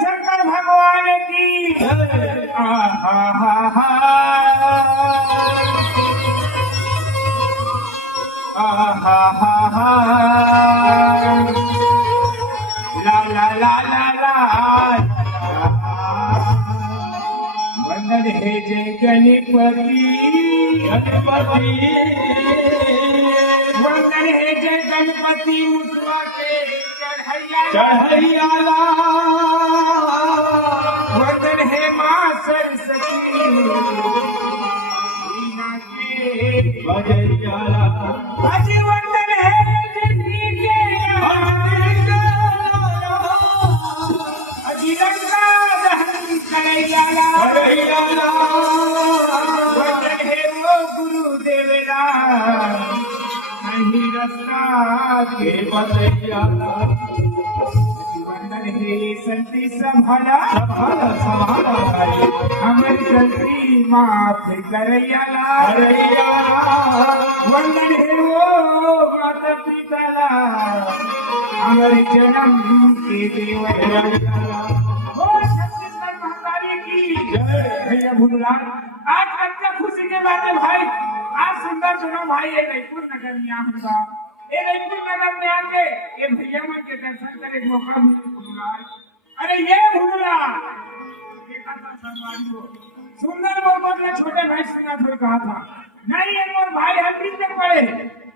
शंकर भगवान की ला ला ला ला ला वंदन हे जय गणपति गणपति वंदन हे जय गणपति मुसवा के चढ़ैया वंदन हे मां सरस्वती वीणा के बजैया अजी वंदन है जिंदगी के अजी रंगा दहन करैया वंदन है वो गुरु देवरा नहीं रास्ता के बजैया संति संभाला हमर गलती माफ करैया वंदन है वो माता पिता हमर जन्म के देवैया छत्तीसगढ़ महाकाली की जय। भैया भूललाल आज अच्छा खुशी के बात है भाई, आज सुंदर सुनो भाई ये रायपुर नगर में आऊंगा, ये रायपुर नगर में आके ये भैया मन के दर्शन करे मौका मिला। अरे ये भूललाल सुंदर मोहम्मद ने छोटे भाई सुना थोड़ा कहा था नहीं ये मोर भाई हल्दी में पड़े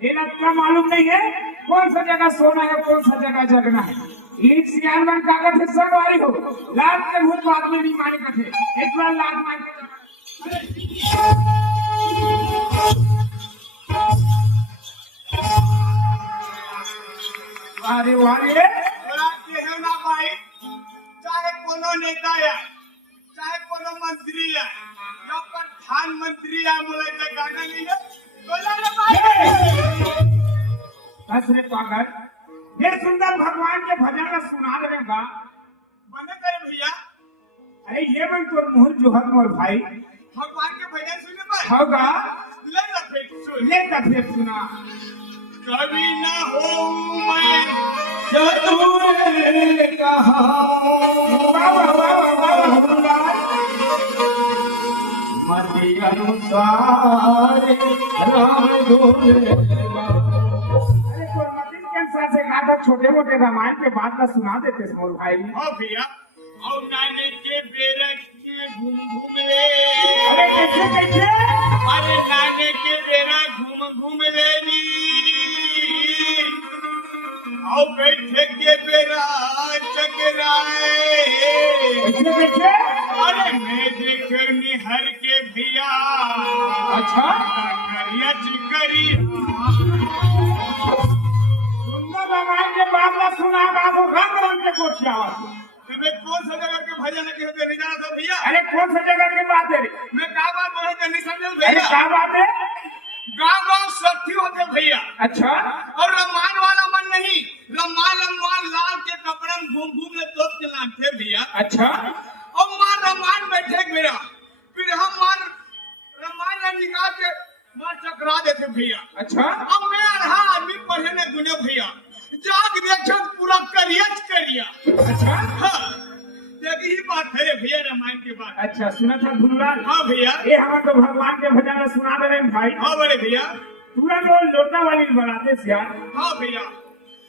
ये लगता मालूम नहीं है कौन सा जगह सोना है कौन सा जगह जगना है। लीड सियान मन कागज है सब वाली हो लाल के भूत आदमी नहीं माने कथे एक बार लाल मार के अरे वाले है ना भाई, चाहे कोनो नेता है चाहे कोनो मंत्री है या प्रधानमंत्री है मुझे तो गाना नहीं है बोला ना भाई। असरे पागल ये सुंदर भगवान के भजन का सुना देगा बने करे भैया। अरे ये मन तोर मुंह जोहर मोर भाई भगवान के भजन सुने भाई होगा ले लपेट सुन ले तफे सुना कभी ना हो मैं चतुर कहा बाबा बाबा बाबा भूललाल मति अनुसार राम डोले। अरे कोई मति के अनुसार से कहा छोटे मोटे रामायण के बात का सुना देते मोर भाई। हाँ भैया और नाने के बेरा के घूम घूम ले। अरे कैसे कैसे अरे नाने के बेरा घूम घूम ले नी और बैठे के बेरा चकराए। कैसे कैसे अरे मैं देख निहर के भैया अच्छा करिया चिकरी सुंदर रामायण के बात का सुना बाबू रंग रंग के कोठिया तुम्हें कौन सा जगह के भजन के होते नहीं जाना था भैया। अरे कौन सा जगह की बात है मैं क्या बात बोले नहीं समझे अरे भैया। क्या बात है गाँव गाँव सत्य होते भैया अच्छा और रमान वाला मन नहीं रमान लाल के कपड़े में घूम घूम ले तोप के लाते भैया। अच्छा और मार रमान बैठे मेरा फिर हम मार रमान ने निकाल के मार चकरा देते भैया। अच्छा अब मैं अढ़ा आदमी पढ़े ने गुने भैया जाग देखो पूरा करिया अच्छा हाँ यही बात है भैया रामायण की बात। अच्छा सुना था भूललाल हाँ भैया ये हमारे तो भगवान के भजन में सुना दे रहे हैं भाई। हाँ बड़े भैया पूरा लोग लोटा वाली बनाते से यार। हाँ भैया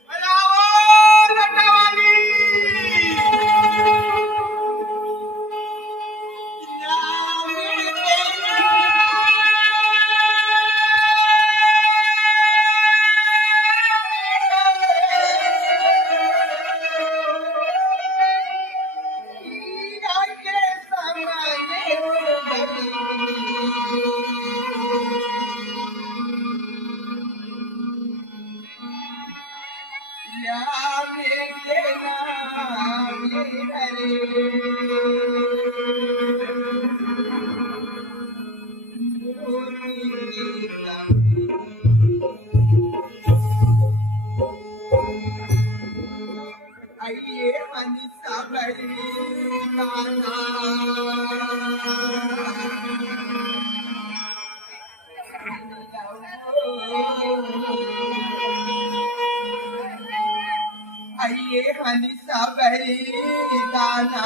अरे आओ लटा वाली आइए मनीषा बड़ी गाना आइए मनीषा बड़ी गाना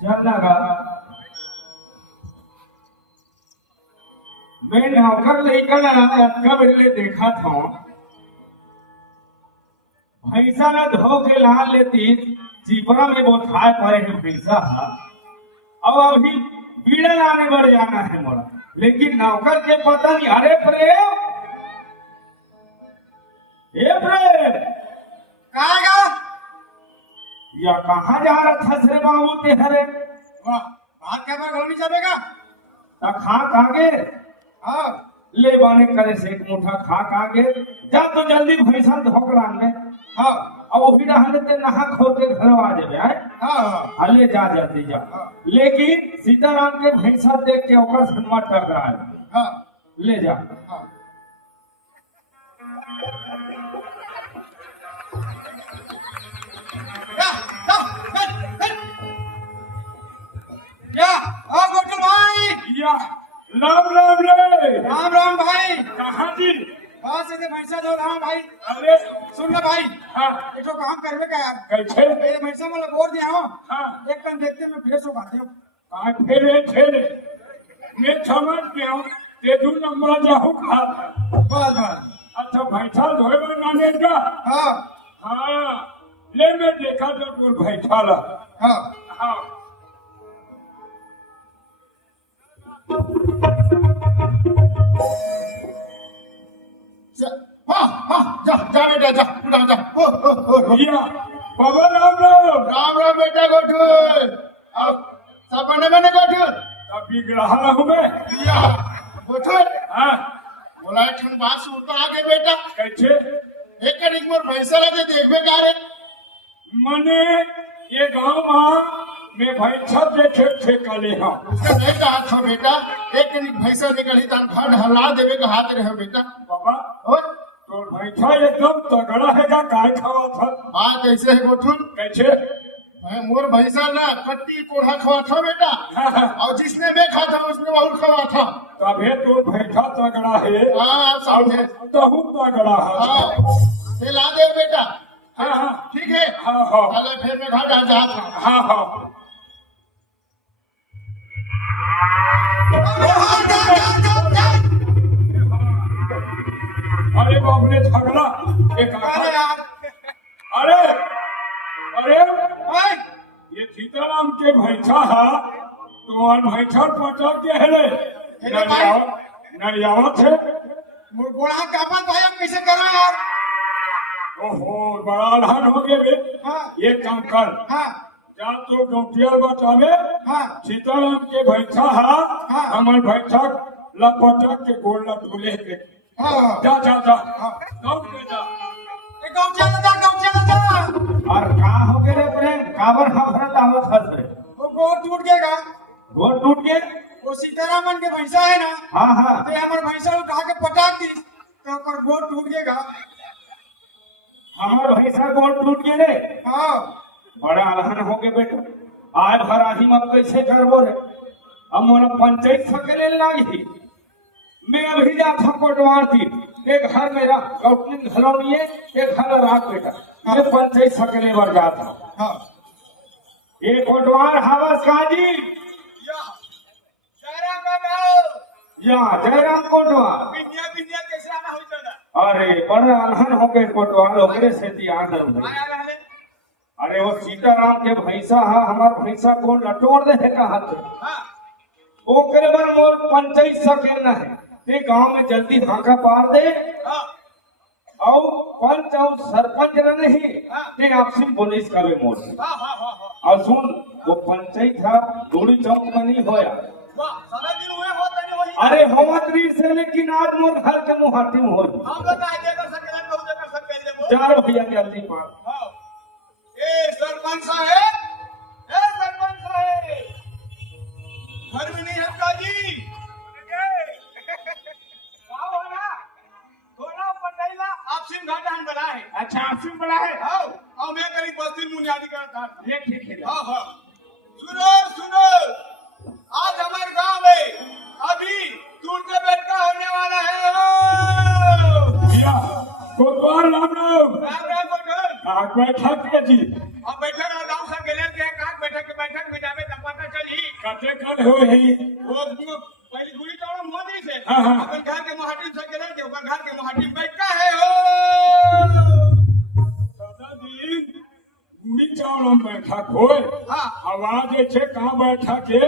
जब लगा मैं नौकर लेकर अक्का बेले देखा था भैंसा ने धो के ला लेती जीपरा में वो खाए पड़े हैं भैंसा अब अभी बीड़े लाने बढ़ जाना है मोरा लेकिन नौकर के पता नहीं अरे प्रेम ए प्रेम कहां या कहाँ जा रहा था श्री बाबू तेहरे वाह बात क्या बात घर नहीं जाएगा खा कागे हाँ ले बाने करे से एक मुठा खा कागे जा तो जल्दी भैंसा धोकरा में हाँ अब वो फिर हलते नहा खो के घर आ जाए आए हाँ हले जा जल्दी जा लेकिन सीताराम के भैंसा देख के ओकर सन्मा टकरा हाँ ले जा हाँ क्या हाँ गोटू भाई या राम राम रे राम राम भाई कहाँ जी हाँ से भैंसा धो रहा भाई अरे सुन ले भाई हाँ एक तो काम करवे का यार कैसे मेरे भैंसा मतलब बोल दिया हो हाँ एक कन देखते मैं फिर सो खाते हो कहाँ ठेले ठेले मैं समझ गया हूँ ते दू नंबर जाहू खा बस बस अच्छा भैंसा धोए में नाने का हाँ हाँ ले मैं देखा तो तू भैंसा ला हाँ हाँ हाँ हाँ जा जा बेटा जा उठा जा भैया बाबा राम राम राम राम बेटा गोठू अब सब बने बने गोठू अब बिगड़ा हूँ मैं या गोठू हाँ बोला ठन बात सुनता आगे बेटा कैसे एक करीब मोर भैंसा ला दे देखबे का रे मने ये गाँव में भैंसा देखे थे कले हाँ उसका नहीं कहा था बेटा एक करीब भैंसा निकली तन घर हला देवे का हाथ रहे बेटा बाबा ओ तो भैंसा एकदम तगड़ा है का काय खावा था बात ऐसे है गोठू कैसे मैं मोर भैंसा ना कट्टी कोढ़ा खवा था बेटा और जिसने देखा था उसने बहुत खवा था तबे तो भैंसा तगड़ा है हाँ समझे तहु तगड़ा है हाँ से ला दे बेटा हाँ हाँ ठीक है हाँ हाँ चले फिर मैं घर आ जाता हाँ हाँ अरे बाप ने झगड़ा एक अरे यार अरे अरे भाई ये सीताराम के भैंसा है तो भैंसा पचा के है रे अरे भाई नहीं आवत है। मोर गोड़ा कापत भाई हम कैसे करा यार? ओहो बड़ा अल्हन हो गए बे। हाँ ये काम कर, हाँ जा तो गौटिया बतावे हाँ सीताराम के भैंसा हा हाँ। हमार भैंसा लपटक के गोड़ लटूले के। हाँ जा जा जा हाँ। दौड़ के जा। गौचा लगा और का हो गए रे प्रेम काबर हफरत आवत हस रे। वो गोड़ टूट गएगा। गोड़ टूट गए। वो सीतारामन के भैंसा है ना, हाँ हाँ तो हमारे भैंसा उठा के पटाक दी तो ओकर गोड़ टूट गएगा। हमार भैंसा गोड़ टूट गए रे। हाँ बड़ा अलहन हो गए बेटा। आज भराही में कैसे करबो रे। अब मोला पंचायत सकले लागी। मैं अभी जा था कोटवार थी एक घर मेरा गौतमी घरों में एक घर रात बेटा ये पंचायत सकले बार जाता हाँ ये कोटवार हवस काजी जयराम बाबा या जयराम कोटवार। बिंदिया बिंदिया कैसे आना हो जाता? अरे बड़ा अलहन हो गए कोटवार ओकरे से ध्यान रहो। आया रहले अरे वो सीताराम के भैंसा हा हमार भैंसा को लटोड़ दे है कहा थे हाँ ओकरे बार मोर पंचायत सकले है ते गांव में जल्दी हाका पार दे हाँ और पंच और सरपंच नहीं ते आपसी पुलिस करे मोर हाँ हाँ हाँ हाँ और सुन वो पंचायत था डोरी चौक में नहीं होया। वाह सारा दिन हुए होता है वही। अरे होमत रीर से लेकिन आज मोर घर के मुहाटी में हो हम लोग आगे कर सके ना तो कर सकते हैं वो। चार भैया जल्दी पार। हाँ ए सरपंच साहब घर में नहीं है काजी आओ ना थोड़ा पंडाइला आपसी घाटा हम बना है। अच्छा आपसी बड़ा है। आओ आओ मैं करी बस्ती बुनियादी का था। ये ठीक है। हाँ हाँ सुनो सुनो आज हमारे गांव में अभी टूटने बैठका होने वाला है। भैया कोटवार राम राम राम राम बोल आज बैठा के जी अब बैठक ना गांव से गेले के का बैठक में जावे तब पता चली कते कल हो है वो पहली गुड़ी चौड़ा मोदी से हाँ, हाँ। अपन घर के मोहाटी से गेले के ओकर घर के मोहाटी बैठका है हो। दादा जी गुड़ी चावल बैठा खोए हाँ आवाज छे कहां बैठा के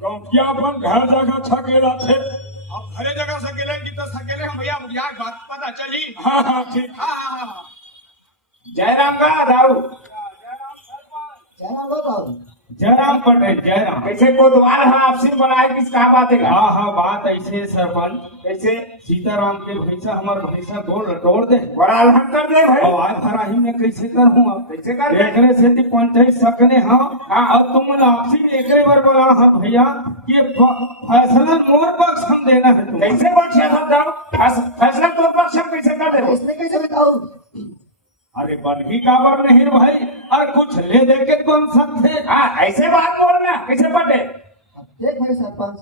गौटिया अपन घर जगह छकेला थे। अब घरे जगह से गेले की तो सकेले हम भैया मुखिया बात पता चली। हाँ हाँ ठीक। हाँ हाँ हाँ जयराम का दाऊ जयराम बताओ जयराम पटेल जयराम कैसे कोतवाल है आपसी बनाए किस कहा बात है। हाँ हाँ बात ऐसे सरपंच कैसे सीताराम के भैंसा हमार भैंसा गोल तोड़ दे बड़ा अलहन कर दे भाई। और आज फराही में कैसे करूँ अब कैसे कर एकरे से ती पंचायत सकने हाँ और तुम आपसी एकरे बार बोला हाँ भैया ये फैसला मोर पक्ष हम देना है तुम कैसे पक्ष है समझाओ फैसला तो पक्ष हम कैसे कर दे। इसने कैसे बताओ? अरे बल्कि काबर नहीं भाई और कुछ ले दे के तुम सकते। हाँ ऐसे बात बोलना कैसे पटे। देख भाई सरपंच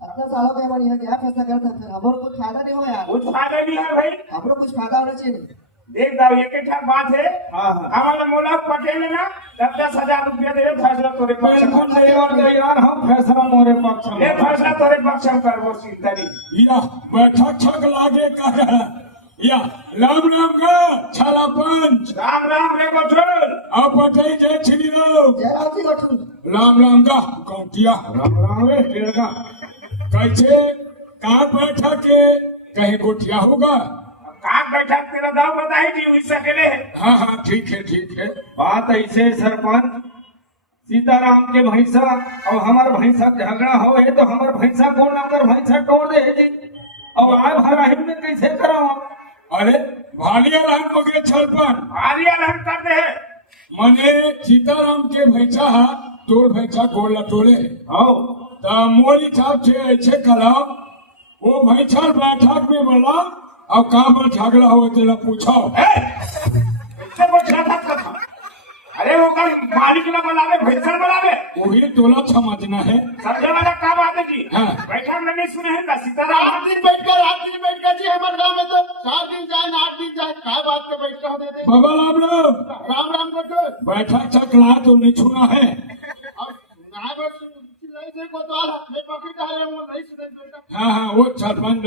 अपना सालों के हमारे यहाँ क्या फैसला करता फिर हमारे कुछ फायदा नहीं हो यार। कुछ फायदा नहीं है भाई। हमको कुछ फायदा होना चाहिए। देख दाओ ये के ठाक बात है। हाँ हमारा मोला पटेल है ना 10,000 रुपया दे फैसला तोरे पक्ष में यार हम फैसला मोरे पक्ष में ये फैसला तोरे पक्ष में करबो सीतारी या बैठक छक लागे का या राम राम का छाला पंच राम राम रे बठल आप पटेल जय श्री राम जयराम जी गठन राम राम का कौटिया राम राम रे टेलगा कैसे कहाँ बैठा के कहीं गोटिया होगा कहाँ बैठा तेरा दाव बताई जी हुई सकेले। हाँ हाँ ठीक है बात ऐसे सरपंच सीताराम के भैंसा और हमार भैंसा झगड़ा हो है तो हमार भैंसा को नकर भैंसा तोड़ दे है और आए भराही में कैसे कराओ। अरे भाली अलहन हो गए छलपन भाली अलहन कर दे मने सीताराम के भैंसा तोड़ भैंसा गोल लटोले हो तो मोरी छाप से ऐसे कराओ वो भैंसा बैठक में बोला अब कहाँ पर झगड़ा हो तेरा पूछो। अरे वो कल मालिक ना बनावे भैंसा बनावे वही तोला समझना है समझने वाला क्या बात है जी। हाँ बैठक में नहीं सुने हैं सीताराम 8 दिन बैठकर जी हमारे गांव में तो 7 दिन जाए 8 दिन जाए क्या बात के बैठका होते थे। बाबा राम राम राम राम को बैठक चकला तो नहीं छूना है। अब ना बस नहीं से को तो मैं पकड़ का है वो नहीं सुने बेटा। हाँ हाँ वो सरपंच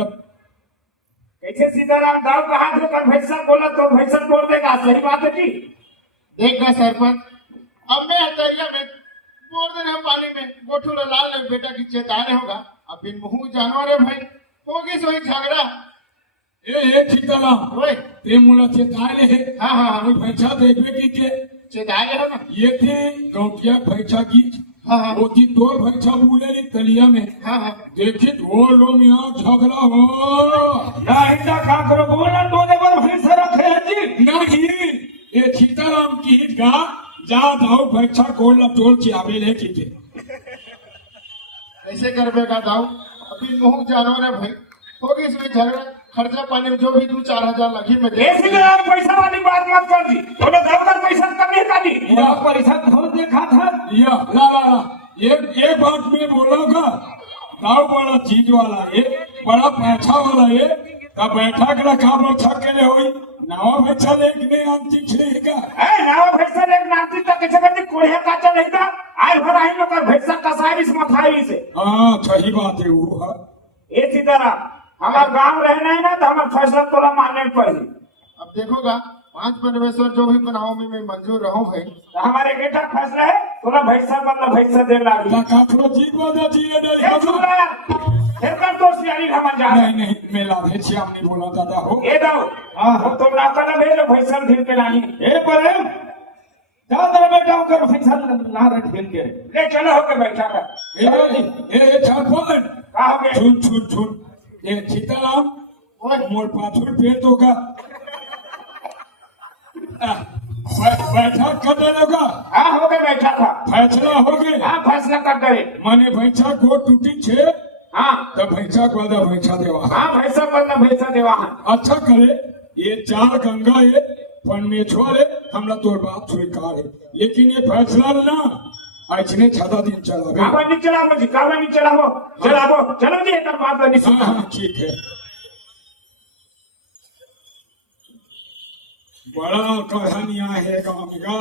कैसे सीताराम दाव कहा थे कल भैंसा बोला तो भैंसा तोड़ देगा सही बात है जी। देखना सरपंच अब मैं हथेलिया में मोड़ देना पानी में गोठू लाल बेटा की चेताने होगा अब बिन मुँह जानवर है भाई होगी सोई झगड़ा ए ठिकाला ओए ते मुला चेताले है हाँ हाँ हाँ भैंसा देखबे की के चेताए हो ना ये थी गौटिया भैंसा की हाँ हाँ वो थी दो भैंसा बोले तलिया में हाँ हाँ देखी वो लोग यहाँ झगड़ा हो ना इंदा का करो बोला तो दे पर भैंस रखे हैं जी नहीं ये सीताराम की गा जा दाऊ भैंसा कोल टोल चियाबे ले की के ऐसे करबे का दाऊ अभी मुंह जानवर है भाई होगी इसमें झगड़ा खर्चा पानी में जो भी 2-4 हजार लगी में दे ऐसे में आप पैसा वाली बात मत कर दी थोड़ा दरकार पैसा कमी का दी या पैसा धो देखा था या ला एक बात में बोलोगा दाऊ बड़ा चीज वाला ये बड़ा पैसा वाला ये तब बैठा के रखा बैठा के लिए हुई नावा भैंसा लेके आंटी छेगा ए नावा भैंसा एक नाती तक कैसे करती कोढ़िया काचा नहीं था आए भर आई लोग भैंसा कसाई से मथाई से हाँ सही बात है वो है ये सीतारा हमारा गांव रहना है ना तो हमारा फैसला तोला मानने पड़ेगी अब देखोगा 5 परमेश्वर जो भी बनाओ में मैं मंजूर रहूं भाई तो हमारे बेटा फैसला है तोला भैंसा मतलब भैंसा दे लागी काकरो जीत वादा जीने ये नहीं चुप रहा फिर कर दोस्त यारी हम जा नहीं मेला भेजी हमने बोला दादा हो ये दो हाँ तुम ना करना भेजो भैंसा ढील के लानी ए पर जा तेरा बेटा कर भैंसा ला रहे ढील के ले चलो होके बैठा कर ए छापन का हो गए सुन ये सीताराम और मोर पाछुर पेट होगा बैठा कर देगा हाँ हो गए बैठा था फैसला हो गया हाँ फैसला कर दे माने भैंसा को टूटी छे हाँ तो भैंसा को आधा भैंसा देवा हाँ भैंसा मतलब भैंसा देवा है अच्छा करे ये 4 गंगा है परमेश्वर है हमरा तोर बात स्वीकार है लेकिन ये फैसला ना ऐसने 6 दिन चला कावा नहीं चलावो जी कावा नहीं चलावो चलो जी एक बात नहीं सुना हाँ ठीक है बड़ा कहानियां है गाँव का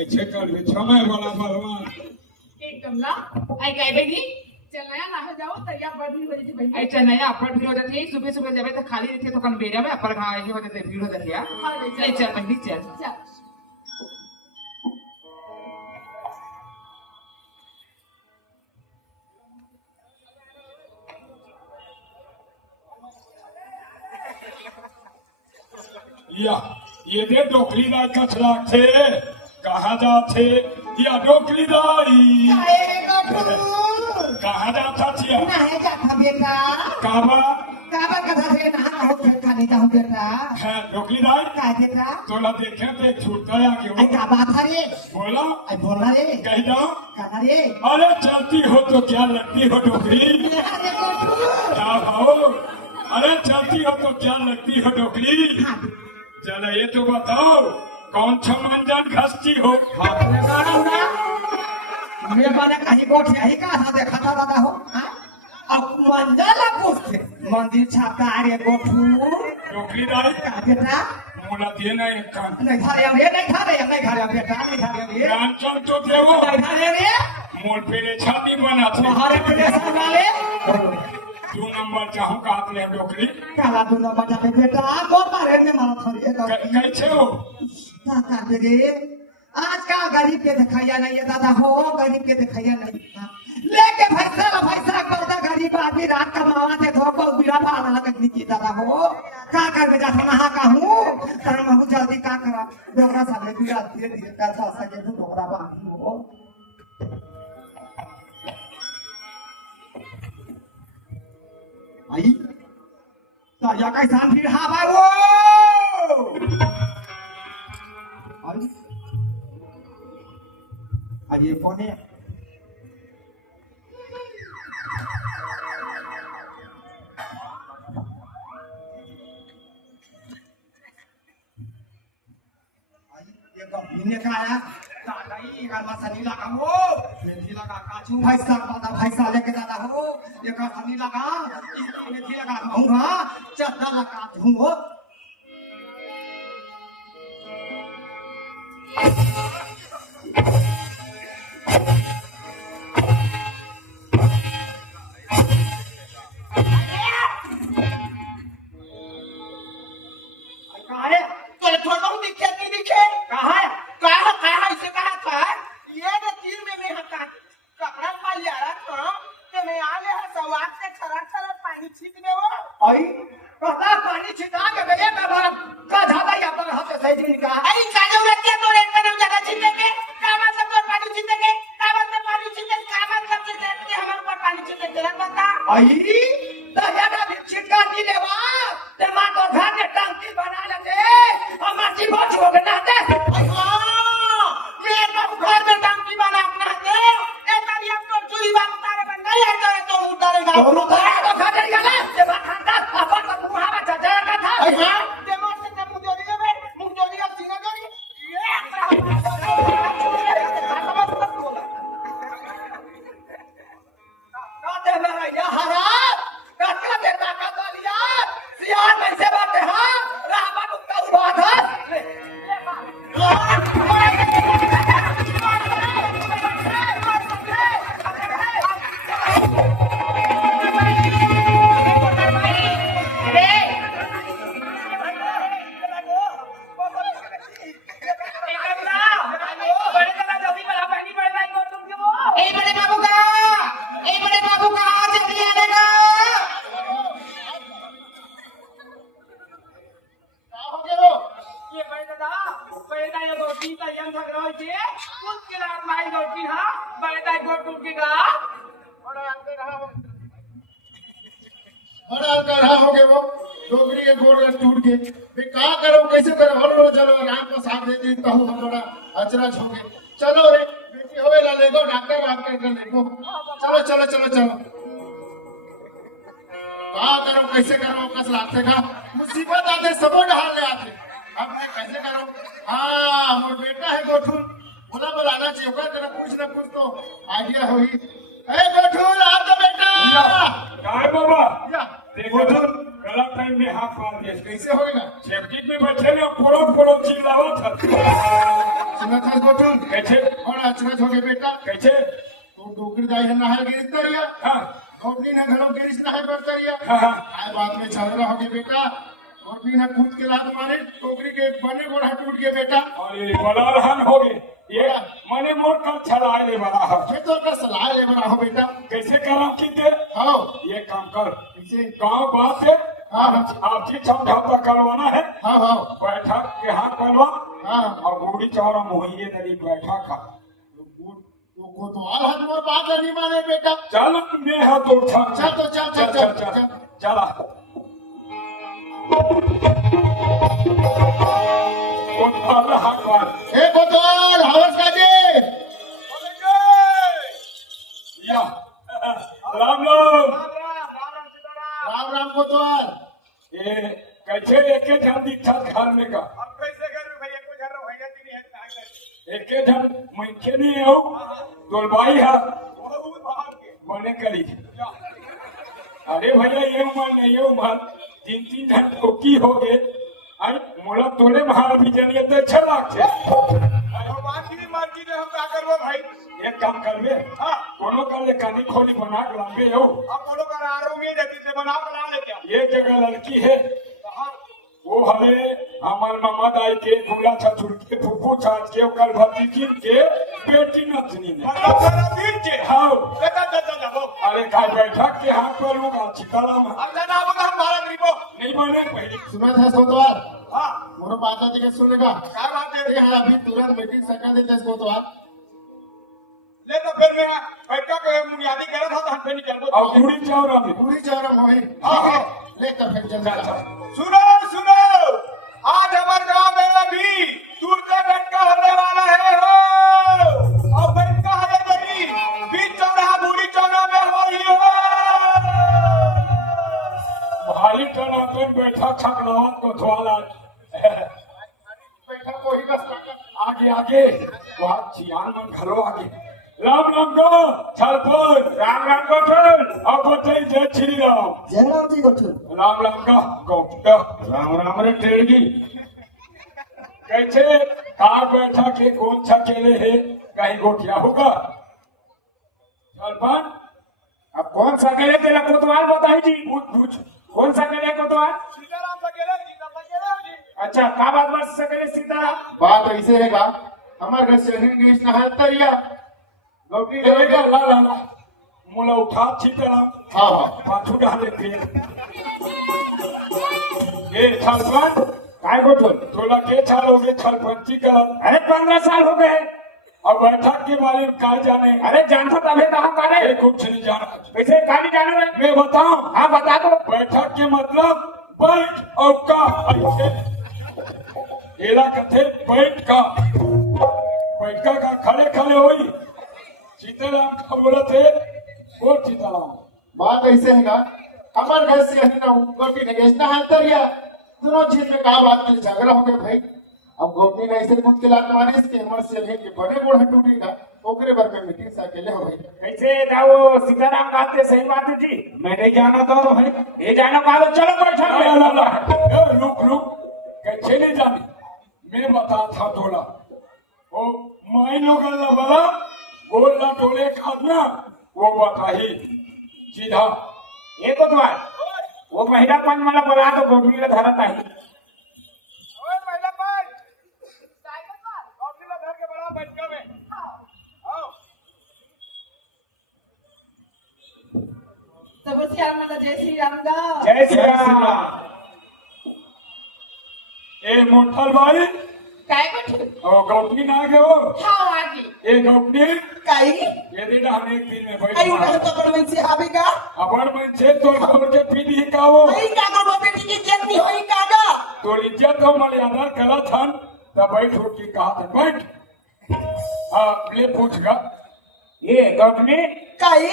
ऐसे कर समय वाला बलवान एक कमला आई गए बेगी चल नया ना जाओ तैयार बड़ी हो जाती भाई ऐसा नहीं अपन भीड़ हो जाती है सुबह सुबह जब तक खाली रहते तो कन बेरा में अपन कहाँ ऐसे हो जाते भीड़ हो जाती है नहीं चल बहनी चल चल या ये दे डोकली दाई कचरा थे कहाँ जाते या डोकली दाई कहाँ जाता थिया नाही जाता बेटा काबा काबा कथा से नहा हो फिर खाने जाऊं बेटा है डोकली दाई काय बेटा तोला देखे तो एक छूट गया आई क्यों का बात है रे बोला आई बोलना रे कह जाओ कहा रे अरे चलती हो तो क्या लगती हो डोकली अरे गोटू क्या भाओ अरे चलती हो तो क्या लगती हो डोकली चलो ये तो बताओ कौन सा मंजन घसती हो मेरे बारे कहीं गोठी आई का था देखा था दादा हो हाँ? अब मंदिर पूछते मंदिर छाता रे गोठू डोकली दाई का बेटा मोला देना एक कान नहीं खा रहे रे नहीं खा रहे बेटा नहीं खा रहे रे कांचन तो देवो नहीं खा रहे रे मोल पेरे छाती बना थे हमारे प्रदेश वाले 2 नंबर चाहूँ का हाथ ले डोकली काला दूना बचा के बेटा बहुत मारे ने मारा था ये तो कैसे हो क्या कर रे आज का गरीब के दिखाया नहीं है दादा हो गरीब के दिखाया नहीं लेके भैसा करता गरीब आदमी रात का मावा से धोको बिरा पाला लगनी की दादा हो का कर के जाता नहा का हूं तर मैं जल्दी का करा डोकरा सामने बिरा धीरे धीरे का सा के डोकरा बांधी हो आई ताजा कैसान फिर हा भाई वो आई आज ये कौन है ये कंपनी का आया दादा ही का मसानी लगा हो मेथी लगा काजू भैंसा दादा भैंसा लेके दादा हो ये का मसानी लगा इसकी मेथी लगा दूंगा चद्दा लगा दूंगा कहाँ है तो थोड़ा दिखे नहीं दिखे कहाँ है कहा इसे कहा था ये ना तीन में मैं हटा कपड़ा पा लिया रहा था तो मैं आ ले सवार से छरा छरा पानी पानी छींटने वो आई कहता पानी छिटा के गए का बार का झादा या पर हाथ से सही दिन का अरे काजू रखते तो एक कदम ज्यादा छीनते के का मतलब तो पानी छीनते के का मतलब पानी छीनते का मतलब से हमारे ऊपर पानी छीनते तेरा पता आई तो ज्यादा दिन छिटका नहीं लेवा ते मां तो घर में टंकी बना लेते हम जीवो छो के नाते हां मैं तो घर में टंकी बना अपना दे ए तरिया तो चुली बात तारे बन नहीं है तो उतारेगा तो घर गला ते मां ठंडा अपन तो मुहा में चढ़ा का था हां ते मोर से मुंह जोड़ी का सीना जोड़ी ये काते मेरा या हरा काका देता का दलिया सियार में से बात हां राबा को का बात है बड़ा गढ़ा हो गए वो टोकरी के गोड़ में टूट गए वे का करो कैसे करो हर रोज चलो रात को साथ दे देता हूँ हम बड़ा अचरज हो गए चलो रे बेटी होवे ला ले गो डॉक्टर कर ले गो चलो चलो चलो चलो का करो कैसे करो कस लाते का मुसीबत आते सब ढाल ले आते अब मैं कैसे करो हाँ मोर बेटा है गोठू बोला बुलाना चाहिए ओकर तेरा कुछ ना कुछ तो आइडिया होई ए गोठू आ तो बेटा काय बाबा या देखो तो गलत टाइम में हाथ मार दिया कैसे होएगा सेफ्टी में बैठे ने फोड़ो चिल्लावा था सुना था गोठू कैसे और अचरज हो गए बेटा कैसे तो डोकरी दाई है नहर गिरिस तरिया हाँ गोपनी ना घरों गिरिस नहर पर तरिया हाँ हाँ आए बात में झगड़ा हो गया बेटा गोपनी ना कूद के लात मारे टोकरी के बने गोड़ा टूट गया बेटा अरे बड़ा रहन हो गए ये मने मोर कल छलाए ले बड़ा है ये तो का सलाह ले बना हो बेटा कैसे करा किते आओ ये काम कर इसे गांव बात है हाँ। आपसी समझौता करवाना है हाँ हाँ बैठक के हाथ करवा हाँ और बूढ़ी चौरा मोहिए नदी बैठा का वो तो आल हाथ में बात नहीं माने बेटा चल मैं हाथ तो उठा चल तो चल चला उठा हाथ मार ए बोतल हवस का जी या राम राम राम राम बोतल ये कैसे एक जन दिखा घर में का अब कैसे कर भैया को जरा भैया तेरी है एक जन मैं नहीं हो तो भाई है बहुत बाहर के बने करी अरे भैया ये उम्र नहीं ये उम्र 3-3 घंटे की हो गए अरे मोला तोले महार भी जनिए तो अच्छा लागছে भगवान की मर्जी ने हम क्या करबो भाई एक काम करबे हाँ कोनो कर ले कानी खोली बना के लाबे हो अब कोनो का आरो में जति से बना ले क्या ये जगह लड़की है कहां वो हमें हमार मामा दाई के गुला छछुर के फूफू छाछ के ओकर भतीजी के बेटी नचनी ने मतलब सारा दिन के हाँ बेटा हो अरे काय बैठक के हाथ पर लूंगा चिताला में अब ना वो हम भारत रिपो नहीं बने पहले सुना था बोतल हां मोर बात है सुनेगा क्या बात है ये अभी तुरंत मीटिंग सका देते इसको तो आप ले तो फिर मैं बैठा के बुनियादी करा था तो हम पे निकल और पूरी चौरा में पूरी चौरम होई हाँ। लेकर फिर जल्दी सुनो सुनो आज हमारे गांव में अभी दूसरा बैठका होने वाला है हो और बैठका है नहीं बीच चौराहा बूढ़ी चौरा में हो रही हो भारी टनाटन बैठा छकलावन को थवाला बैठा कोई बस आगे आगे वहाँ चियान मन घरो आगे राम राम गो छलपन राम राम गो चल अब बताई जय श्री राम जय राम जी गोठू राम राम गो राम राम रे टेड़गी कैसे कार बैठा के कौन सा केले है कहीं गोठिया होगा छलपन अब कौन सा केले तेरा कोतवाल बताई जी पूछ कौन सा केले कोतवाल सीताराम सकेले जी अच्छा का बात वर्ष सकेले सीताराम बात ऐसे रहेगा हमारे घर से नहाय तरिया गौटी ला ला ला मोला उठा सीताराम हाँ हाँ पाछू डाले फिर ए छलपन काय गोठुल तोला के छाल हो गए छलपंची करत अरे 15 साल हो गए अब बैठक के बारे में काय जाने अरे जानता तबे कहा करे ये कुछ नहीं जाना वैसे खाली जानो है मैं बताऊं हाँ बता दो बैठक के मतलब बैठ और का ऐसे एला कथे बैठ का बैठका का खड़े खड़े हुई सीताराम का बोला थे बोल सीताराम बात ऐसे हैगा हमारे घर से हटना गोपी ने बेचना है तरिया दोनों चीज में कहा बात के झगड़ा हो गया भाई अब गोपी ने ऐसे खुद के लात मारे इसके हमर से लेके बड़े बड़े टूटेगा ओकरे बार में मीटिंग सा अकेले हो गई कैसे दाओ सीताराम कहते सही बात है जी मैं नहीं जाना तो भाई ये जाना कहा चलो बैठक ला, ला, ला, में ला। ए, रुक कैसे नहीं जाने मैं बता था तोला वो माई लोग अल्लाह वाला गोल ना टोले खाना वो बताही सीधा एक बार वो महिला पंच मला बोला तो गोपी का धरत आहे ओए महिला पर कौशल घर के बड़ा बैठका में आओ तब श्याम माता जय श्री राम का जय श्री राम ए मोठल भाई काय गोठुल और गौतमी ना गए हो हाँ आगे ए गौतमी काई ये दिन हम एक दिन में बैठ आई उधर तो बड़ में से आवे का अबर में छे तो खोल के पी दी का वो आई का को बेटी की इज्जत नहीं होई कागा तो इज्जत तो मर्यादा कला थन तब बैठ उठ के कहा था बैठ हाँ ले पूछगा ये गौतमी काई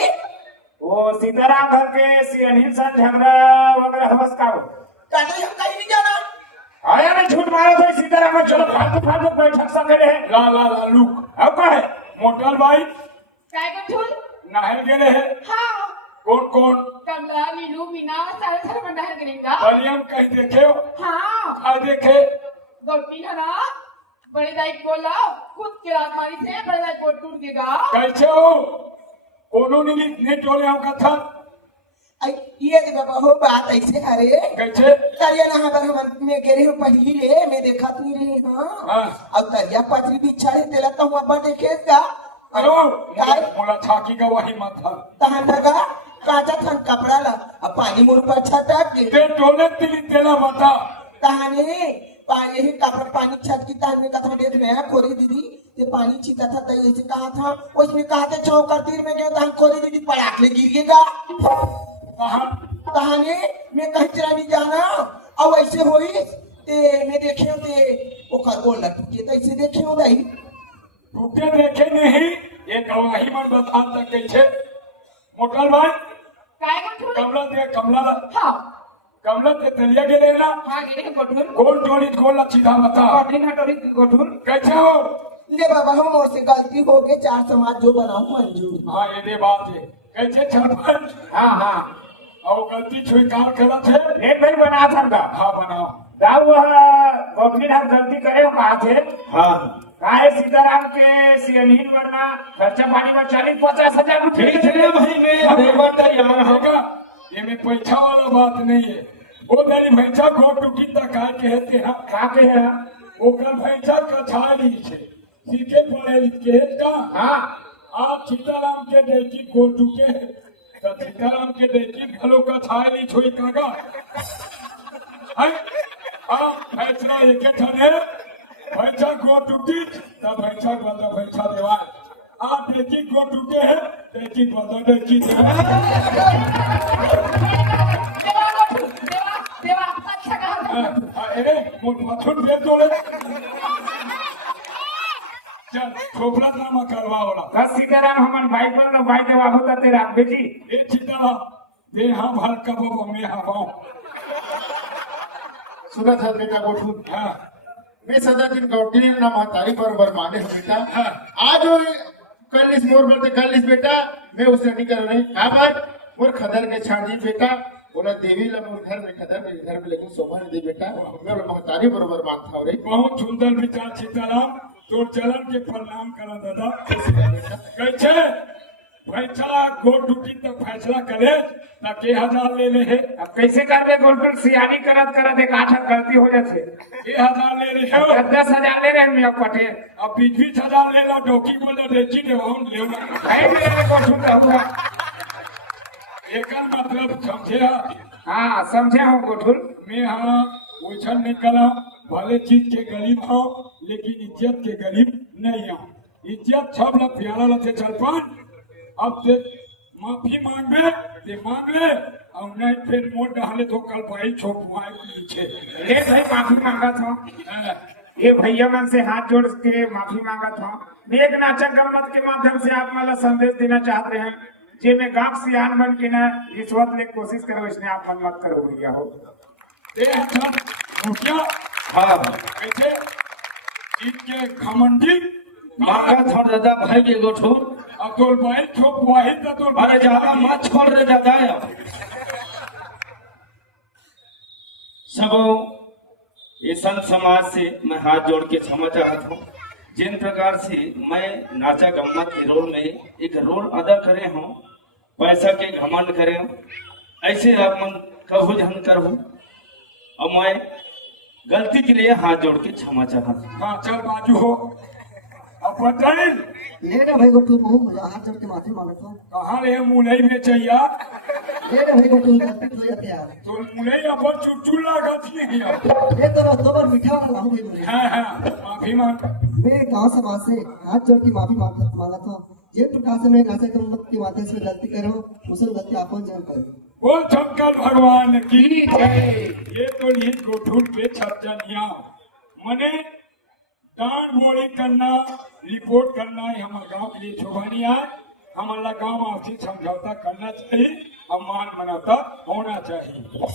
वो सीताराम घर के सिरहीन सा झगड़ा वगैरह हवस का हो काई हम काई नहीं जाना आया मैं झूठ मारा तो सीताराम में चलो फालतू फालतू बैठक सा करे है ला ला ला लुक अब का है मोटल भाई काय गोठुल नहर गेले है हाँ कौन कौन कमला नीलू मीना सारे सारे मंडहर करेंगा बलियम कहीं देखे हो हाँ कहा देखे गौतमी है ना बड़े दाई बोला खुद के राजमारी से बड़े दाई को टूट देगा कैसे हो कोनो ने टोले हम का था आई ये देखो हो बात ऐसे हरे कैसे तरिया ना हम में गेरे हो पहली ले मैं देखत नहीं रही हां हाँ। अब तरिया पथरी बिछाड़े तेला तो हम अब देखेगा अरे काय मोला छाकी का वही मत था तहन लगा काचा थन कपड़ा ला अब पानी मुर पर छटक के ते टोले तिली तेला बता तहने पानी ही कपड़ा पानी छट की तहने का था देख रहे हैं खोरी दीदी ये पानी छीता था तो ऐसे कहा था उसमें कहा था चौकर तीर में गया तहन खोरी दीदी पड़ाक ले गिरिएगा कहा तहने मैं कहीं चला नहीं जाना अब ऐसे होई ते मैं देखे ते ओकर गोल लटके तो ऐसे देखे हो नहीं टूटे देखे नहीं ये गवाही मत बता तक कैसे मोटल भाई काय गोठुल कमला दे कमला हाँ कमला ते तलिया गेले ना हाँ गिरे गोठुल गोल टोली गोल सीधा बता गौतमी हटोरी गोठुल कैसे हो ले बाबा हम और से गलती हो गई चार समाज जो बनाऊं मंजूर हाँ ये दे बात है कैसे छलपन हाँ हाँ और गलती स्वीकार करत है एक भाई बना था का हाँ बनाओ दाऊ गौतमी ने गलती करे हो कहा थे हाँ काहे सीताराम के सिरहीन वरना खर्चा पानी में 40-50 हजार ठीक है भाई मैं देवर तैयार होगा ये में पैसा वाला बात नहीं है वो मेरी भैंसा घोट टूटी तक आ के हेते हैं का के है ओकर भैंसा कछाली छे सीखे पड़े के का हाँ आप सीताराम के डेकी घोट टूटे तो सीताराम के डेकी घलो कछाली छोई कागा हाय आप फैसला एक ठने भैंसा घोट टूटी तब भैंसा वाला भैंसा देवाल आप डेकी घोट टूटे हैं डेकी वाला डेकी देवाल देवा गोठुल देवा देवा अच्छा कहा अरे मथुन भेज दो चल छोपला ड्रामा करवा वाला बस सीताराम हमन भाई पर ना भाई देवा होता तेरा बेटी ए सीताराम दे हाँ भर कब मैं हाँ सुना था बेटा गोठू हाँ मैं सदा दिन गौटी ना महतारी बरोबर माने हो बेटा हाँ। आज वो कल इस मोर बोलते कल इस बेटा मैं उसे नहीं कर रही कहा बात मोर खदर के छाड़ी बेटा बोला देवी ला मोर घर में खदर में घर में लेकिन शोभा नहीं दे बेटा मैं बोला महतारी बरोबर मानता हो रे बहुत सुंदर विचार सीताराम तोर चलन के प्रणाम करा दादा कैसे फैसला कोर्ट टूटी तक फैसला करे ना के हजार ले ले है अब कैसे कर रहे गोल्डन सियानी करत करत एक आठ गलती हो जाते के हजार ले ले हो 10,000 ले रहे हैं मियाँ पटेल अब 20,000 ले लो डोकी बोले रेची ने वहाँ ले लो है मेरे को छूटा हुआ एक मतलब समझे हाँ समझे हो गोठुल। मैं हाँ उछल निकला भले चीज के गरीब हो लेकिन इज्जत के गरीब नहीं हो। इज्जत सब लोग प्यारा लगे चल पान अब से माफी मांगे ते मांग ले और नहीं फिर मोट डाले तो कल भाई छोपुआए पीछे ले भाई माफी मांगा था। ये भैया मन से हाथ जोड़ के माफी मांगा था। एक नाचक गम्मत के माध्यम से आप मला संदेश देना चाहते हैं जे में गांव सियान बन के ना रिश्वत ले कोशिश करो इसने आप मन मत करो भैया हो। तो क्या हाँ कैसे इनके घमंडी मांगा था दादा भाई के गोठू। अतुल भाई छोपुआही अतुल अरे ज्यादा मत छोड़ रे दादा। सबों ये संत समाज से मैं हाथ जोड़ के क्षमा चाहता हूँ। जिन प्रकार से मैं नाचा गम्मत के रोल में एक रोल अदा करे हूँ, पैसा के घमंड करे हूँ, ऐसे आप मन कहू जहन करूँ और मैं गलती के लिए हाथ जोड़ के क्षमा चाहता हूँ। हाँ चल बाजू हो अब बताइए ले ना भाई गोटू मुंह हाथ जोड़ के माफी मांगता हूँ। कहाँ रे मुनई में चाहिए ले ना भाई गोटू गलती हो जाते यार। तो मुनई अब चुटचुल लागत नहीं है। ये तो बार मीठा वाला हूँ भाई मुझे। हाँ हाँ माफी मांग मैं गांव समाज से हाथ जोड़ के माफी मांगा था। जिस प्रकार से मैं नाचा गम्मत के माध्यम से गलती कर रहा हूँ उसे गलती आपन जरूर करो। बोल शंकर भगवान की जय। ये तो नहीं गोठुल पे छपजनिया मने दान बोली करना रिपोर्ट करना है हमारे गांव के लिए शोभानी है। हमारा गांव आपसी समझौता करना चाहिए और मान मनाता होना चाहिए।